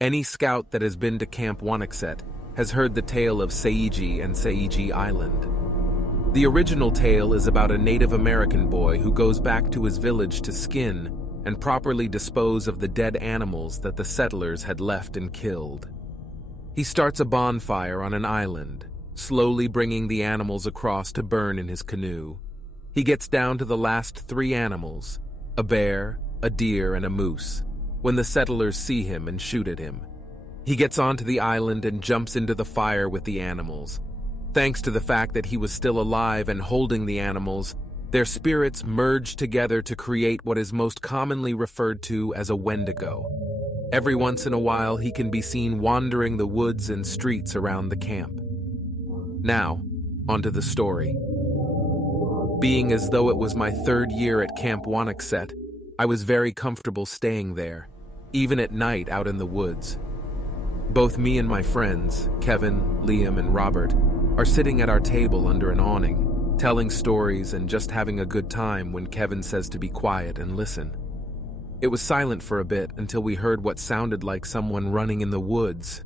Any scout that has been to Camp Wanakset has heard the tale of Seiji and Seiji Island. The original tale is about a Native American boy who goes back to his village to skin and properly dispose of the dead animals that the settlers had left and killed. He starts a bonfire on an island, slowly bringing the animals across to burn in his canoe. He gets down to the last 3 animals, a bear, a deer, and a moose, when the settlers see him and shoot at him. He gets onto the island and jumps into the fire with the animals. Thanks to the fact that he was still alive and holding the animals, their spirits merge together to create what is most commonly referred to as a Wendigo. Every once in a while, he can be seen wandering the woods and streets around the camp. Now, onto the story. Being as though it was my 3rd year at Camp Wanakset, I was very comfortable staying there, even at night out in the woods. Both me and my friends, Kevin, Liam, and Robert, are sitting at our table under an awning, telling stories and just having a good time when Kevin says to be quiet and listen. It was silent for a bit until we heard what sounded like someone running in the woods.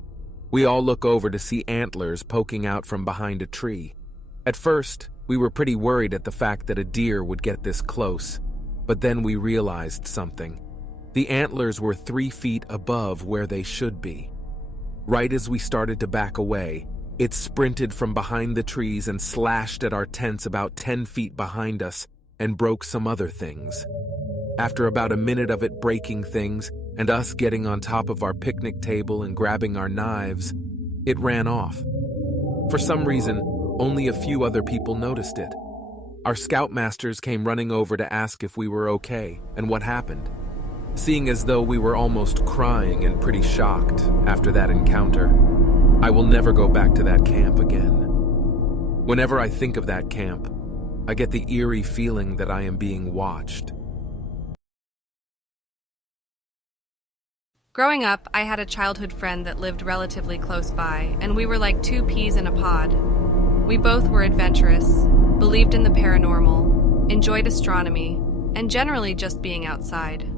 We all look over to see antlers poking out from behind a tree. At first, we were pretty worried at the fact that a deer would get this close, but then we realized something. The antlers were 3 feet above where they should be. Right as we started to back away, it sprinted from behind the trees and slashed at our tents about 10 feet behind us and broke some other things. After about a minute of it breaking things and us getting on top of our picnic table and grabbing our knives, it ran off. For some reason, only a few other people noticed it. Our scoutmasters came running over to ask if we were okay and what happened. Seeing as though we were almost crying and pretty shocked after that encounter, I will never go back to that camp again. Whenever I think of that camp, I get the eerie feeling that I am being watched. Growing up, I had a childhood friend that lived relatively close by, and we were like 2 peas in a pod. We both were adventurous, believed in the paranormal, enjoyed astronomy, and generally just being outside.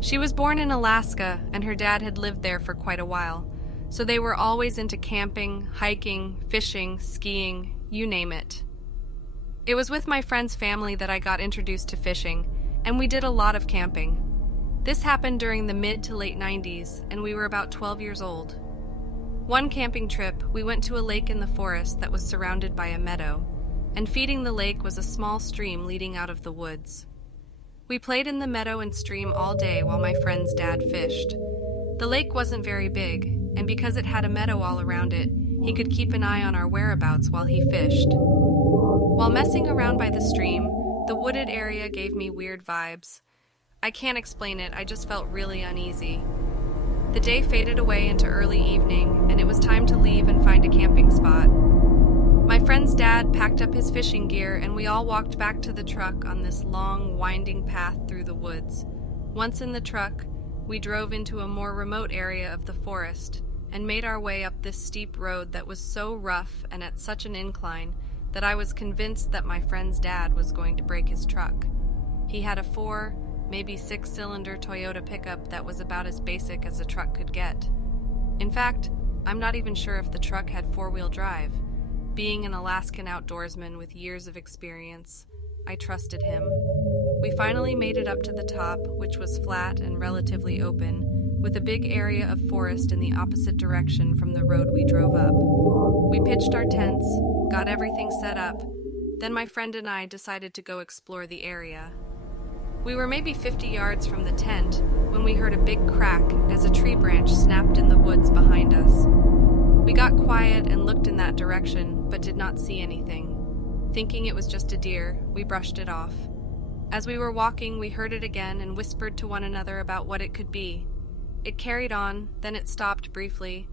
She was born in Alaska, and her dad had lived there for quite a while, so they were always into camping, hiking, fishing, skiing, you name it. It was with my friend's family that I got introduced to fishing, and we did a lot of camping. This happened during the mid to late 90s, and we were about 12 years old. One camping trip, we went to a lake in the forest that was surrounded by a meadow, and feeding the lake was a small stream leading out of the woods. We played in the meadow and stream all day while my friend's dad fished. The lake wasn't very big, and because it had a meadow all around it, he could keep an eye on our whereabouts while he fished. While messing around by the stream, the wooded area gave me weird vibes. I can't explain it, I just felt really uneasy. The day faded away into early evening, and it was time to leave and find a camping spot. My friend's dad packed up his fishing gear, and we all walked back to the truck on this long, winding path through the woods. Once in the truck, we drove into a more remote area of the forest and made our way up this steep road that was so rough and at such an incline that I was convinced that my friend's dad was going to break his truck. He had a 4, maybe 6-cylinder Toyota pickup that was about as basic as a truck could get. In fact, I'm not even sure if the truck had 4-wheel drive. Being an Alaskan outdoorsman with years of experience, I trusted him. We finally made it up to the top, which was flat and relatively open, with a big area of forest in the opposite direction from the road we drove up. We pitched our tents, got everything set up, then my friend and I decided to go explore the area. We were maybe 50 yards from the tent when we heard a big crack as a tree branch snapped in the woods behind us. We got quiet and looked in that direction, but did not see anything. Thinking it was just a deer, we brushed it off. As we were walking, we heard it again and whispered to one another about what it could be. It carried on, then it stopped briefly,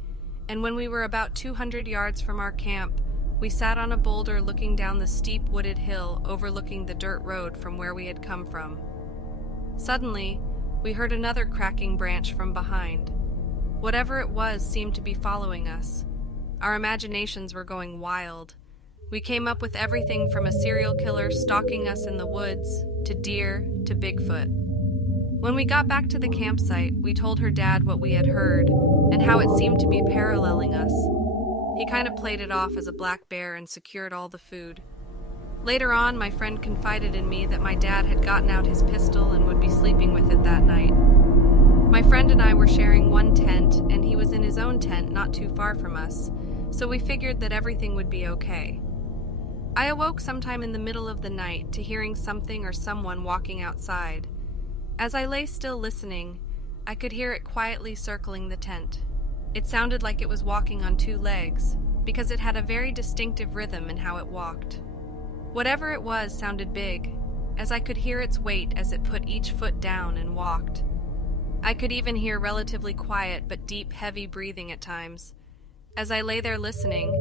and when we were about 200 yards from our camp, we sat on a boulder looking down the steep wooded hill overlooking the dirt road from where we had come from. Suddenly, we heard another cracking branch from behind. Whatever it was seemed to be following us. Our imaginations were going wild. We came up with everything from a serial killer stalking us in the woods, to deer, to Bigfoot. When we got back to the campsite, we told her dad what we had heard and how it seemed to be paralleling us. He kind of played it off as a black bear and secured all the food. Later on, my friend confided in me that my dad had gotten out his pistol and would be sleeping with it that night. My friend and I were sharing one tent, and he was in his own tent not too far from us, so we figured that everything would be okay. I awoke sometime in the middle of the night to hearing something or someone walking outside. As I lay still listening, I could hear it quietly circling the tent. It sounded like it was walking on two legs, because it had a very distinctive rhythm in how it walked. Whatever it was sounded big, as I could hear its weight as it put each foot down and walked. I could even hear relatively quiet but deep, heavy breathing at times. As I lay there listening,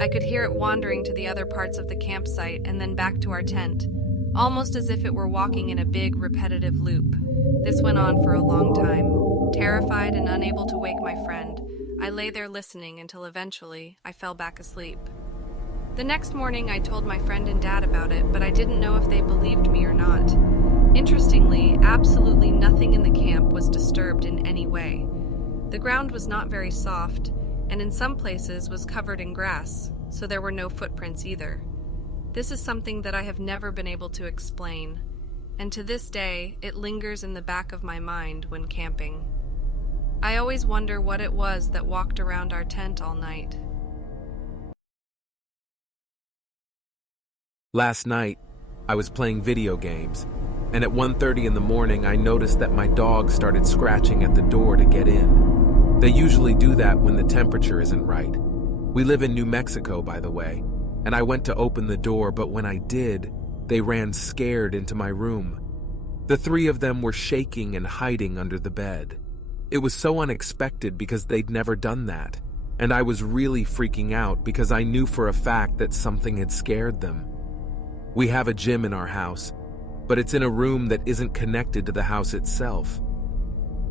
I could hear it wandering to the other parts of the campsite and then back to our tent, almost as if it were walking in a big, repetitive loop. This went on for a long time. Terrified and unable to wake my friend, I lay there listening until eventually I fell back asleep. The next morning, I told my friend and dad about it, but I didn't know if they believed me or not. Interestingly, absolutely nothing in the camp was disturbed in any way. The ground was not very soft, and in some places was covered in grass, so there were no footprints either. This is something that I have never been able to explain, and to this day, it lingers in the back of my mind when camping. I always wonder what it was that walked around our tent all night. Last night, I was playing video games, and at 1:30 in the morning I noticed that my dog started scratching at the door to get in. They usually do that when the temperature isn't right. We live in New Mexico, by the way, and I went to open the door, but when I did, they ran scared into my room. The three of them were shaking and hiding under the bed. It was so unexpected because they'd never done that, and I was really freaking out because I knew for a fact that something had scared them. We have a gym in our house, but it's in a room that isn't connected to the house itself.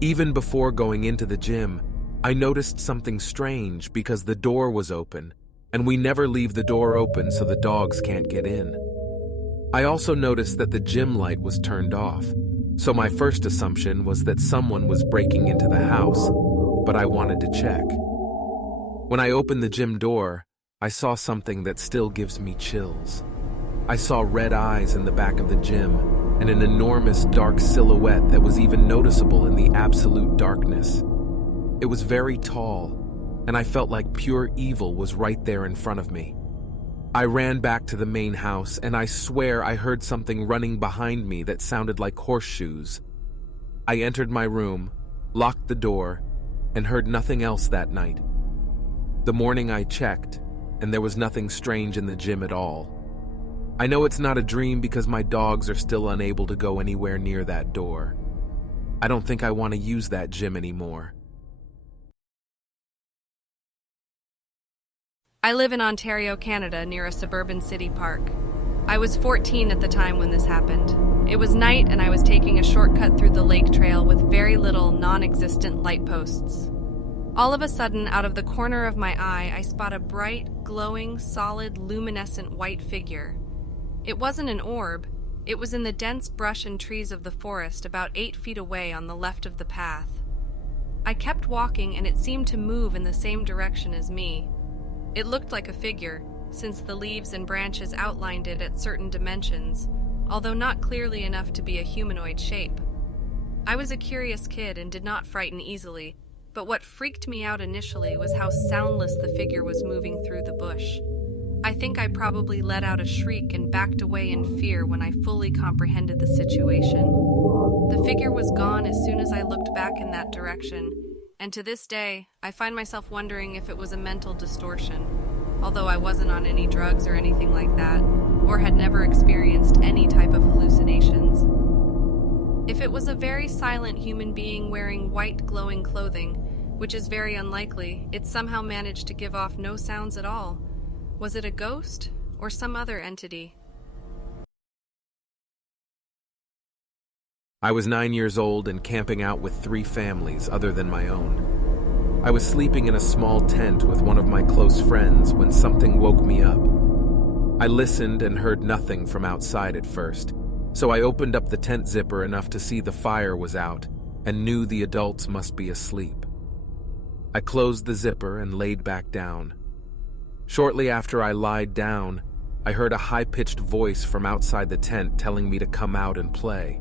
Even before going into the gym, I noticed something strange because the door was open, and we never leave the door open so the dogs can't get in. I also noticed that the gym light was turned off, so my first assumption was that someone was breaking into the house, but I wanted to check. When I opened the gym door, I saw something that still gives me chills. I saw red eyes in the back of the gym and an enormous dark silhouette that was even noticeable in the absolute darkness. It was very tall, and I felt like pure evil was right there in front of me. I ran back to the main house, and I swear I heard something running behind me that sounded like horseshoes. I entered my room, locked the door, and heard nothing else that night. The morning I checked, and there was nothing strange in the gym at all. I know it's not a dream because my dogs are still unable to go anywhere near that door. I don't think I want to use that gym anymore. I live in Ontario, Canada, near a suburban city park. I was 14 at the time when this happened. It was night and I was taking a shortcut through the lake trail with very little non-existent light posts. All of a sudden, out of the corner of my eye, I spot a bright, glowing, solid, luminescent white figure. It wasn't an orb. It was in the dense brush and trees of the forest about 8 feet away on the left of the path. I kept walking and it seemed to move in the same direction as me. It looked like a figure, since the leaves and branches outlined it at certain dimensions, although not clearly enough to be a humanoid shape. I was a curious kid and did not frighten easily, but what freaked me out initially was how soundless the figure was moving through the bush. I think I probably let out a shriek and backed away in fear when I fully comprehended the situation. The figure was gone as soon as I looked back in that direction, and to this day, I find myself wondering if it was a mental distortion, although I wasn't on any drugs or anything like that, or had never experienced any type of hallucinations. If it was a very silent human being wearing white glowing clothing, which is very unlikely, it somehow managed to give off no sounds at all. Was it a ghost or some other entity? I was 9 years old and camping out with 3 families other than my own. I was sleeping in a small tent with one of my close friends when something woke me up. I listened and heard nothing from outside at first, So I opened up the tent zipper enough to see the fire was out and knew the adults must be asleep. I closed the zipper and laid back down. Shortly after I lied down, I heard a high-pitched voice from outside the tent telling me to come out and play.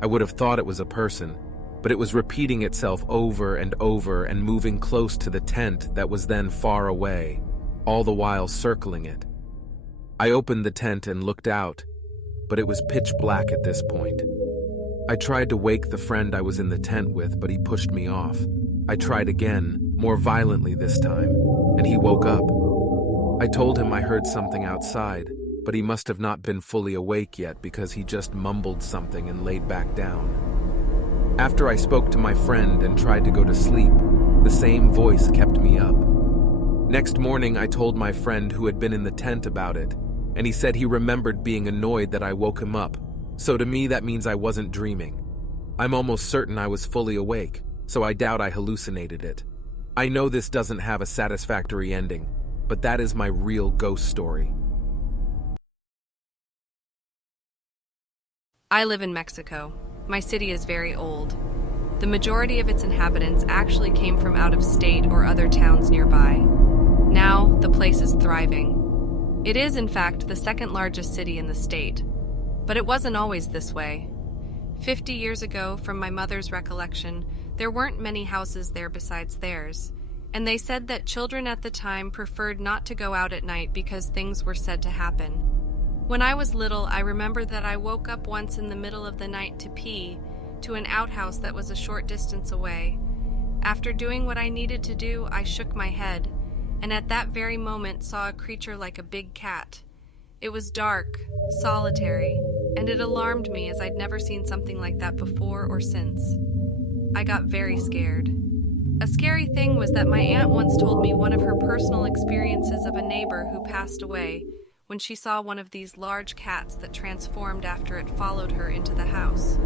I would have thought it was a person, but it was repeating itself over and over and moving close to the tent that was then far away, all the while circling it. I opened the tent and looked out, but it was pitch black at this point. I tried to wake the friend I was in the tent with, but he pushed me off. I tried again, more violently this time, and he woke up. I told him I heard something outside, but he must have not been fully awake yet because he just mumbled something and laid back down. After I spoke to my friend and tried to go to sleep, the same voice kept me up. Next morning, I told my friend who had been in the tent about it, and he said he remembered being annoyed that I woke him up, so to me that means I wasn't dreaming. I'm almost certain I was fully awake, so I doubt I hallucinated it. I know this doesn't have a satisfactory ending, but that is my real ghost story. I live in Mexico. My city is very old. The majority of its inhabitants actually came from out of state or other towns nearby. Now, the place is thriving. It is, in fact, the second largest city in the state. But it wasn't always this way. 50 years ago, from my mother's recollection, there weren't many houses there besides theirs, and they said that children at the time preferred not to go out at night because things were said to happen. When I was little, I remember that I woke up once in the middle of the night to pee to an outhouse that was a short distance away. After doing what I needed to do, I shook my head, and at that very moment saw a creature like a big cat. It was dark, solitary, and it alarmed me as I'd never seen something like that before or since. I got very scared. A scary thing was that my aunt once told me one of her personal experiences of a neighbor who passed away when she saw one of these large cats that transformed after it followed her into the house.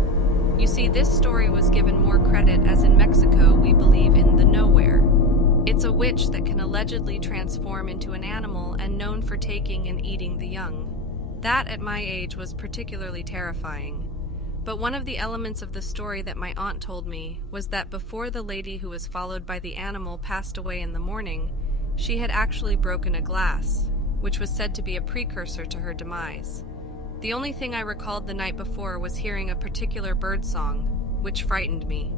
You see, this story was given more credit as in Mexico we believe in the nowhere. It's a witch that can allegedly transform into an animal and known for taking and eating the young. That, at my age, was particularly terrifying. But one of the elements of the story that my aunt told me was that before the lady who was followed by the animal passed away in the morning, she had actually broken a glass, which was said to be a precursor to her demise. The only thing I recalled the night before was hearing a particular bird song, which frightened me.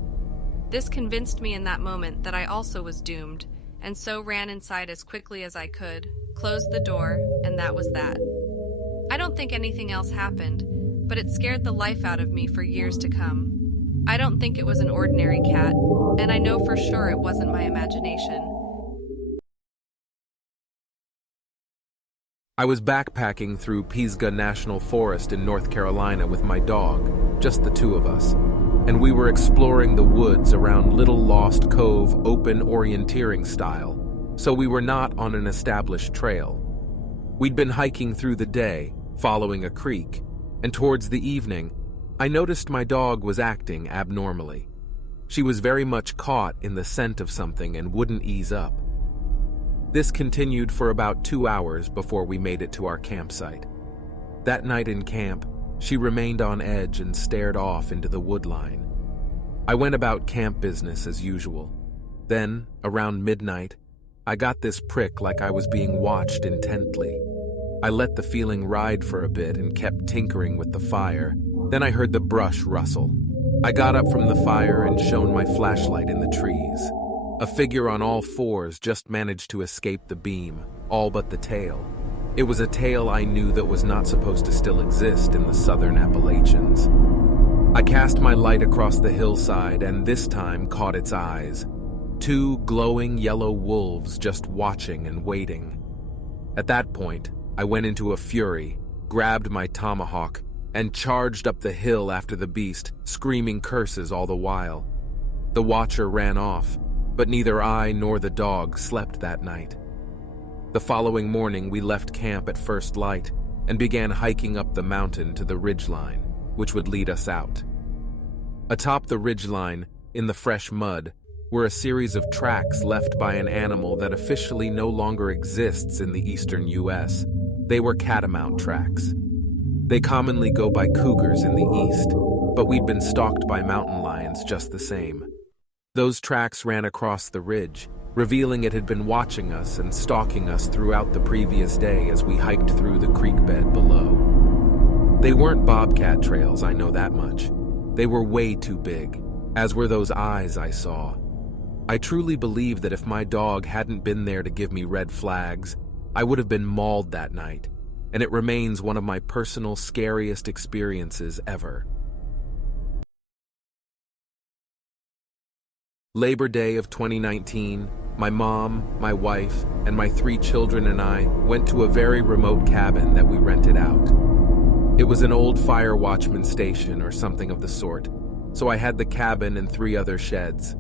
This convinced me in that moment that I also was doomed, and so ran inside as quickly as I could, closed the door, and that was that. I don't think anything else happened, but it scared the life out of me for years to come. I don't think it was an ordinary cat, and I know for sure it wasn't my imagination. I was backpacking through Pisgah National Forest in North Carolina with my dog, just the two of us, and we were exploring the woods around Little Lost Cove open orienteering style, so we were not on an established trail. We'd been hiking through the day, following a creek, and towards the evening, I noticed my dog was acting abnormally. She was very much caught in the scent of something and wouldn't ease up. This continued for about 2 hours before we made it to our campsite. That night in camp, she remained on edge and stared off into the woodline. I went about camp business as usual. Then, around midnight, I got this prick like I was being watched intently. I let the feeling ride for a bit and kept tinkering with the fire. Then I heard the brush rustle. I got up from the fire and shone my flashlight in the trees. A figure on all fours just managed to escape the beam, all but the tail. It was a tail I knew that was not supposed to still exist in the southern Appalachians. I cast my light across the hillside and this time caught its eyes. 2 glowing yellow wolves just watching and waiting. At that point, I went into a fury, grabbed my tomahawk, and charged up the hill after the beast, screaming curses all the while. The watcher ran off, but neither I nor the dog slept that night. The following morning, we left camp at first light and began hiking up the mountain to the ridgeline, which would lead us out. Atop the ridgeline, in the fresh mud, were a series of tracks left by an animal that officially no longer exists in the eastern U.S. They were catamount tracks. They commonly go by cougars in the east, but we'd been stalked by mountain lions just the same. Those tracks ran across the ridge, revealing it had been watching us and stalking us throughout the previous day as we hiked through the creek bed below. They weren't bobcat trails, I know that much. They were way too big, as were those eyes I saw. I truly believe that if my dog hadn't been there to give me red flags, I would have been mauled that night, and it remains one of my personal scariest experiences ever. Labor Day of 2019, my mom, my wife, and my 3 children and I went to a very remote cabin that we rented out. It was an old fire watchman station or something of the sort, so I had the cabin and 3 other sheds.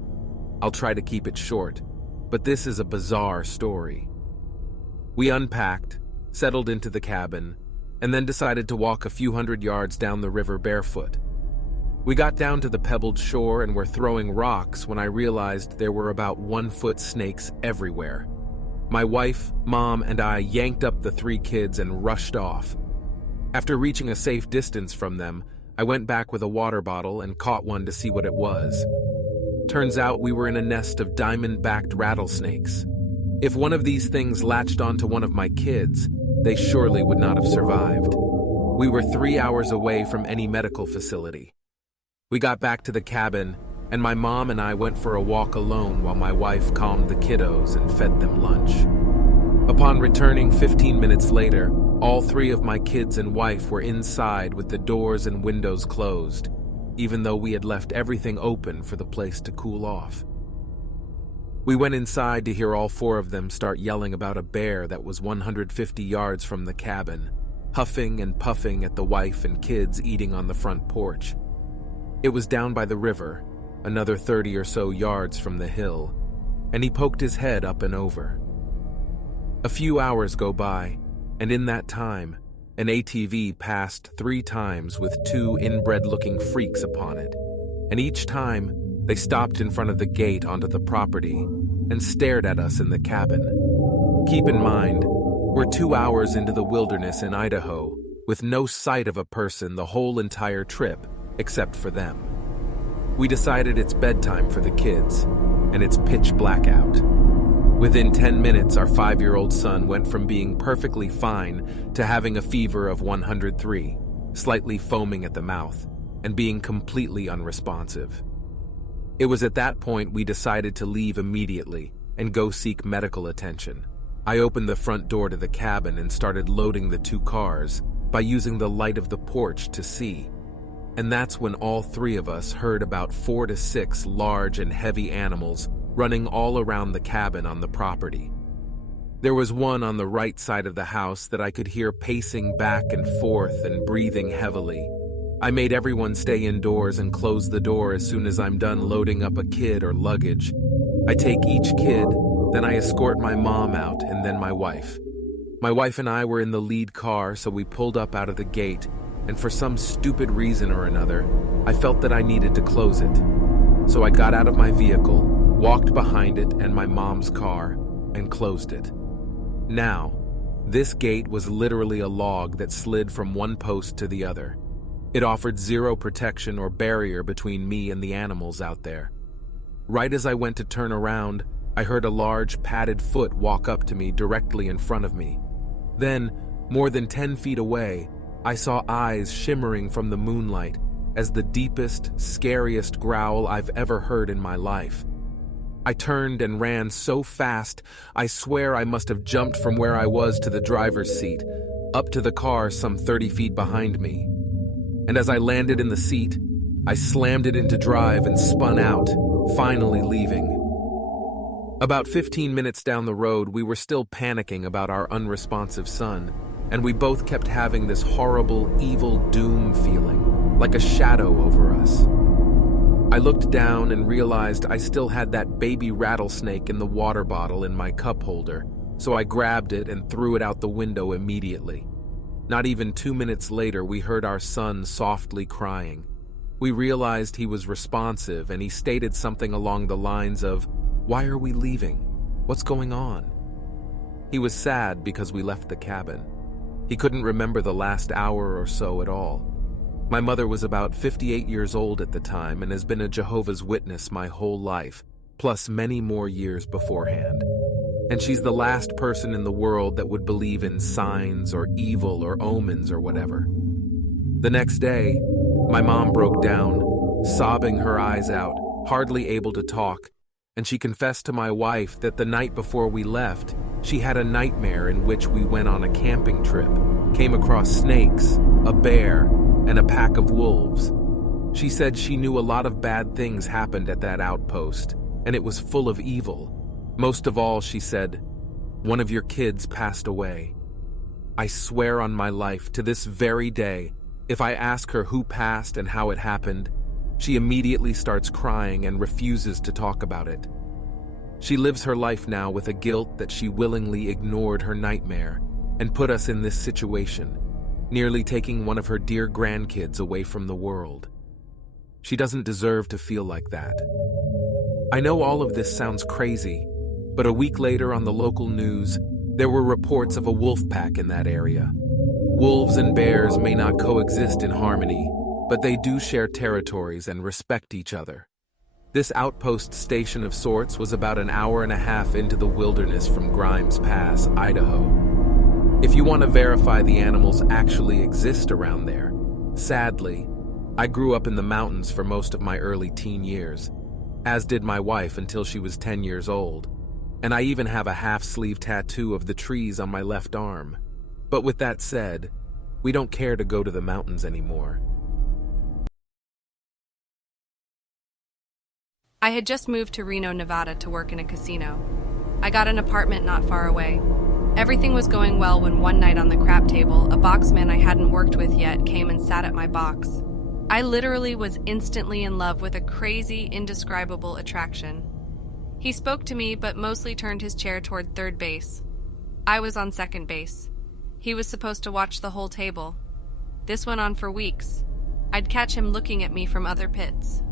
I'll try to keep it short, but this is a bizarre story. We unpacked, settled into the cabin, and then decided to walk a few hundred yards down the river barefoot. We got down to the pebbled shore and were throwing rocks when I realized there were about 1-foot snakes everywhere. My wife, mom, and I yanked up the 3 kids and rushed off. After reaching a safe distance from them, I went back with a water bottle and caught one to see what it was. Turns out we were in a nest of diamond-backed rattlesnakes. If one of these things latched onto one of my kids, they surely would not have survived. We were 3 hours away from any medical facility. We got back to the cabin, and my mom and I went for a walk alone while my wife calmed the kiddos and fed them lunch. Upon returning 15 minutes later, all 3 of my kids and wife were inside with the doors and windows closed, even though we had left everything open for the place to cool off. We went inside to hear all 4 of them start yelling about a bear that was 150 yards from the cabin, huffing and puffing at the wife and kids eating on the front porch. It was down by the river, another 30 or so yards from the hill, and he poked his head up and over. A few hours go by, and in that time, an ATV passed 3 times with 2 inbred-looking freaks upon it, and each time they stopped in front of the gate onto the property and stared at us in the cabin. Keep in mind, we're 2 hours into the wilderness in Idaho with no sight of a person the whole entire trip except for them. We decided it's bedtime for the kids, and it's pitch black out. Within 10 minutes, our 5-year-old son went from being perfectly fine to having a fever of 103, slightly foaming at the mouth, and being completely unresponsive. It was at that point we decided to leave immediately and go seek medical attention. I opened the front door to the cabin and started loading the 2 cars by using the light of the porch to see. And that's when all 3 of us heard about 4 to 6 large and heavy animals running all around the cabin on the property. There was one on the right side of the house that I could hear pacing back and forth and breathing heavily. I made everyone stay indoors and close the door as soon as I'm done loading up a kid or luggage. I take each kid, then I escort my mom out and then my wife. My wife and I were in the lead car, so we pulled up out of the gate, and for some stupid reason or another, I felt that I needed to close it. So I got out of my vehicle, walked behind it and my mom's car, and closed it. Now, this gate was literally a log that slid from one post to the other. It offered 0 protection or barrier between me and the animals out there. Right as I went to turn around, I heard a large padded foot walk up to me directly in front of me. Then, more than 10 feet away, I saw eyes shimmering from the moonlight as the deepest, scariest growl I've ever heard in my life. I turned and ran so fast, I swear I must have jumped from where I was to the driver's seat, up to the car some 30 feet behind me. And as I landed in the seat, I slammed it into drive and spun out, finally leaving. About 15 minutes down the road, we were still panicking about our unresponsive son, and we both kept having this horrible, evil doom feeling, like a shadow over us. I looked down and realized I still had that baby rattlesnake in the water bottle in my cup holder, so I grabbed it and threw it out the window immediately. Not even 2 minutes later, we heard our son softly crying. We realized he was responsive, and he stated something along the lines of, "Why are we leaving? What's going on?" He was sad because we left the cabin. He couldn't remember the last hour or so at all. My mother was about 58 years old at the time and has been a Jehovah's Witness my whole life, plus many more years beforehand. And she's the last person in the world that would believe in signs or evil or omens or whatever. The next day, my mom broke down, sobbing her eyes out, hardly able to talk, and she confessed to my wife that the night before we left, she had a nightmare in which we went on a camping trip, came across snakes, a bear, and a pack of wolves. She said she knew a lot of bad things happened at that outpost, and it was full of evil. Most of all, she said, one of your kids passed away. I swear on my life, to this very day, if I ask her who passed and how it happened, she immediately starts crying and refuses to talk about it. She lives her life now with a guilt that she willingly ignored her nightmare and put us in this situation, nearly taking one of her dear grandkids away from the world. She doesn't deserve to feel like that. I know all of this sounds crazy, but a week later on the local news, there were reports of a wolf pack in that area. Wolves and bears may not coexist in harmony, but they do share territories and respect each other. This outpost station of sorts was about an hour and a half into the wilderness from Grimes Pass, Idaho. If you want to verify the animals actually exist around there, sadly, I grew up in the mountains for most of my early teen years, as did my wife until she was 10 years old, and I even have a half-sleeve tattoo of the trees on my left arm. But with that said, we don't care to go to the mountains anymore. I had just moved to Reno, Nevada to work in a casino. I got an apartment not far away. Everything was going well when one night on the crap table, a boxman I hadn't worked with yet came and sat at my box. I literally was instantly in love with a crazy, indescribable attraction. He spoke to me, but mostly turned his chair toward third base. I was on second base. He was supposed to watch the whole table. This went on for weeks. I'd catch him looking at me from other pits.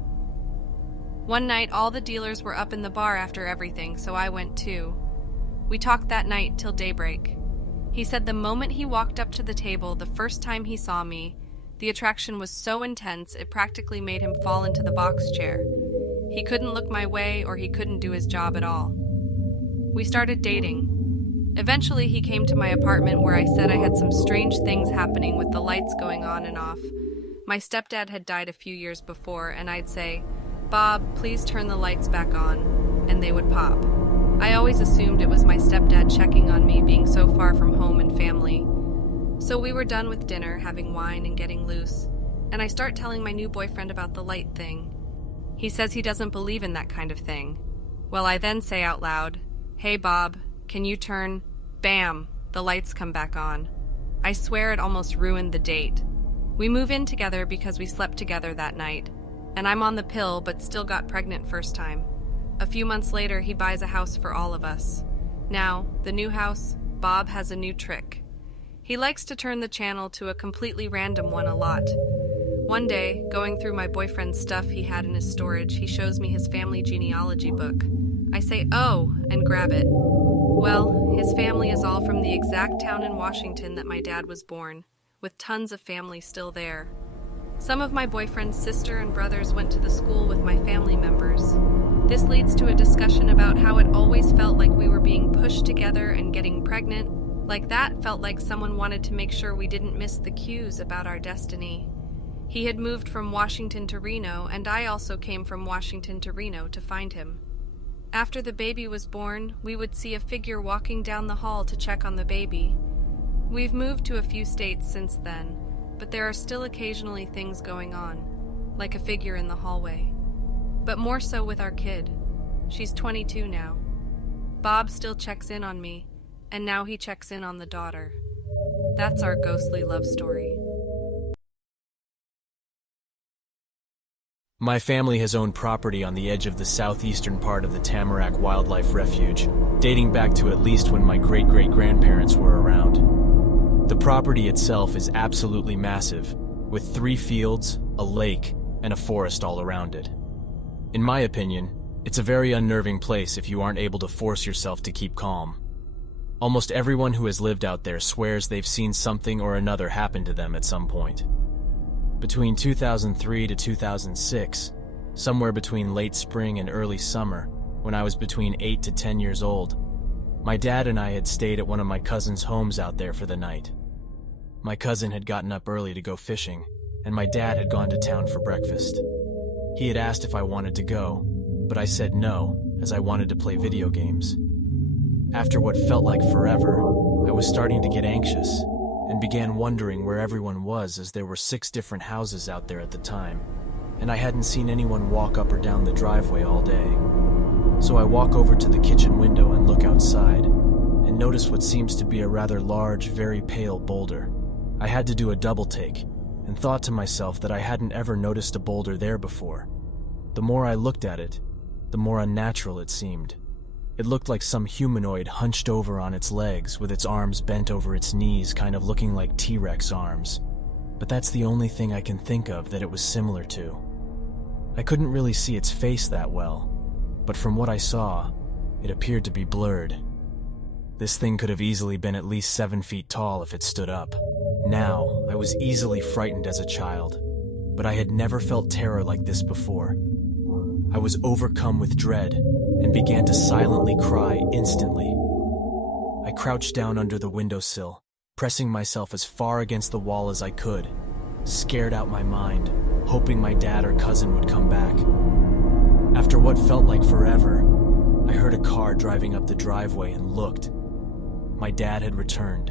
One night, all the dealers were up in the bar after everything, so I went too. We talked that night till daybreak. He said the moment he walked up to the table, the first time he saw me, the attraction was so intense it practically made him fall into the box chair. He couldn't look my way or he couldn't do his job at all. We started dating. Eventually, he came to my apartment where I said I had some strange things happening with the lights going on and off. My stepdad had died a few years before, and I'd say, "Bob, please turn the lights back on," and they would pop. I always assumed it was my stepdad checking on me being so far from home and family. So we were done with dinner, having wine and getting loose, and I start telling my new boyfriend about the light thing. He says he doesn't believe in that kind of thing. Well, I then say out loud, "Hey Bob, can you turn..." Bam! The lights come back on. I swear it almost ruined the date. We move in together because we slept together that night, and I'm on the pill but still got pregnant first time. A few months later, he buys a house for all of us. Now, the new house, Bob has a new trick. He likes to turn the channel to a completely random one a lot. One day, going through my boyfriend's stuff he had in his storage, he shows me his family genealogy book. I say, "Oh," and grab it. Well, his family is all from the exact town in Washington that my dad was born, with tons of family still there. Some of my boyfriend's sister and brothers went to the school with my family members. This leads to a discussion about how it always felt like we were being pushed together and getting pregnant. Like that felt like someone wanted to make sure we didn't miss the cues about our destiny. He had moved from Washington to Reno, and I also came from Washington to Reno to find him. After the baby was born, we would see a figure walking down the hall to check on the baby. We've moved to a few states since then, but there are still occasionally things going on, like a figure in the hallway. But more so with our kid. She's 22 now. Bob still checks in on me, and now he checks in on the daughter. That's our ghostly love story. My family has owned property on the edge of the southeastern part of the Tamarack Wildlife Refuge, dating back to at least when my great-great-grandparents were around. The property itself is absolutely massive, with 3 fields, a lake, and a forest all around it. In my opinion, it's a very unnerving place if you aren't able to force yourself to keep calm. Almost everyone who has lived out there swears they've seen something or another happen to them at some point. Between 2003 to 2006, somewhere between late spring and early summer, when I was between 8 to 10 years old, my dad and I had stayed at one of my cousin's homes out there for the night. My cousin had gotten up early to go fishing, and my dad had gone to town for breakfast. He had asked if I wanted to go, but I said no, as I wanted to play video games. After what felt like forever, I was starting to get anxious and began wondering where everyone was, as there were 6 different houses out there at the time, and I hadn't seen anyone walk up or down the driveway all day. So I walk over to the kitchen window and look outside, and notice what seems to be a rather large, very pale boulder. I had to do a double take, and thought to myself that I hadn't ever noticed a boulder there before. The more I looked at it, the more unnatural it seemed. It looked like some humanoid hunched over on its legs with its arms bent over its knees, kind of looking like T-Rex arms. But that's the only thing I can think of that it was similar to. I couldn't really see its face that well, but from what I saw, it appeared to be blurred. This thing could have easily been at least 7 feet tall if it stood up. Now, I was easily frightened as a child, but I had never felt terror like this before. I was overcome with dread and began to silently cry instantly. I crouched down under the windowsill, pressing myself as far against the wall as I could, scared out my mind, hoping my dad or cousin would come back. After what felt like forever, I heard a car driving up the driveway and looked. My dad had returned.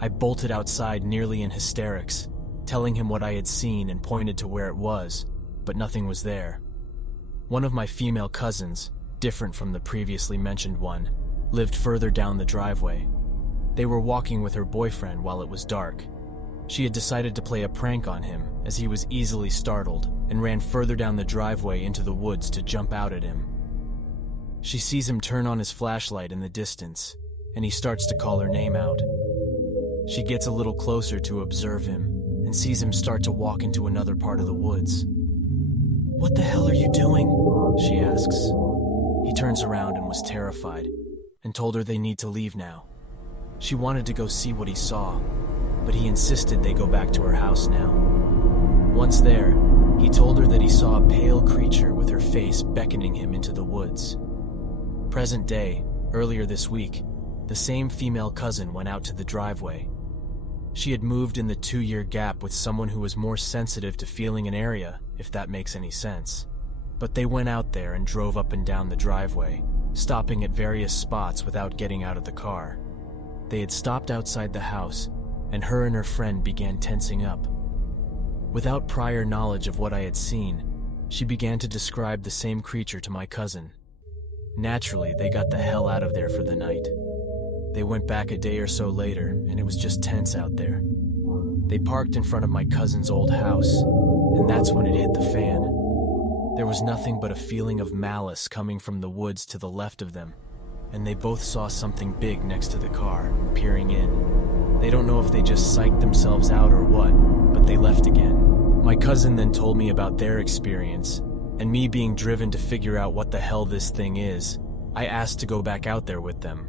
I bolted outside nearly in hysterics, telling him what I had seen and pointed to where it was, but nothing was there. One of my female cousins, different from the previously mentioned one, lived further down the driveway. They were walking with her boyfriend while it was dark. She had decided to play a prank on him, as he was easily startled, and ran further down the driveway into the woods to jump out at him. She sees him turn on his flashlight in the distance, and he starts to call her name out. She gets a little closer to observe him, and sees him start to walk into another part of the woods. "What the hell are you doing?" she asks. He turns around and was terrified, and told her they need to leave now. She wanted to go see what he saw, but he insisted they go back to her house now. Once there, he told her that he saw a pale creature with her face beckoning him into the woods. Present day, earlier this week, the same female cousin went out to the driveway. She had moved in the 2-year gap with someone who was more sensitive to feeling an area, if that makes any sense. But they went out there and drove up and down the driveway, stopping at various spots without getting out of the car. They had stopped outside the house, and her and her friend began tensing up. Without prior knowledge of what I had seen, she began to describe the same creature to my cousin. Naturally, they got the hell out of there for the night. They went back a day or so later, and it was just tense out there. They parked in front of my cousin's old house, and that's when it hit the fan. There was nothing but a feeling of malice coming from the woods to the left of them, and they both saw something big next to the car, peering in. They don't know if they just psyched themselves out or what, but they left again. My cousin then told me about their experience, and me being driven to figure out what the hell this thing is, I asked to go back out there with them.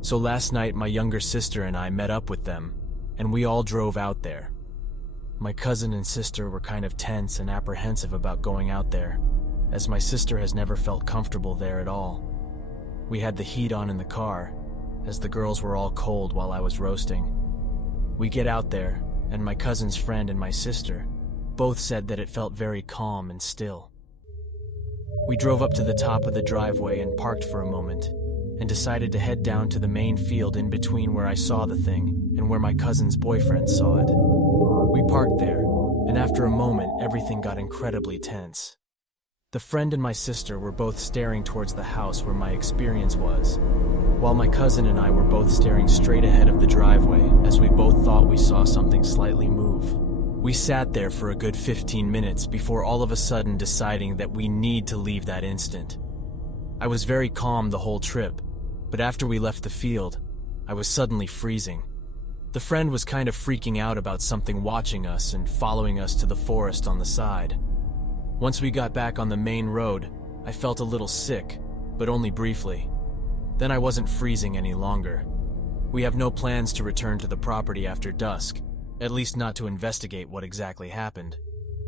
So last night my younger sister and I met up with them, and we all drove out there. My cousin and sister were kind of tense and apprehensive about going out there, as my sister has never felt comfortable there at all. We had the heat on in the car, as the girls were all cold while I was roasting. We get out there, and my cousin's friend and my sister both said that it felt very calm and still. We drove up to the top of the driveway and parked for a moment, and decided to head down to the main field in between where I saw the thing and where my cousin's boyfriend saw it. We parked there, and after a moment, everything got incredibly tense. The friend and my sister were both staring towards the house where my experience was, while my cousin and I were both staring straight ahead of the driveway as we both thought we saw something slightly move. We sat there for a good 15 minutes before all of a sudden deciding that we need to leave that instant. I was very calm the whole trip, but after we left the field, I was suddenly freezing. The friend was kind of freaking out about something watching us and following us to the forest on the side. Once we got back on the main road, I felt a little sick, but only briefly. Then I wasn't freezing any longer. We have no plans to return to the property after dusk, at least not to investigate what exactly happened.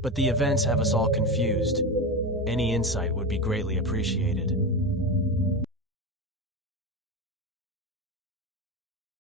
But the events have us all confused. Any insight would be greatly appreciated.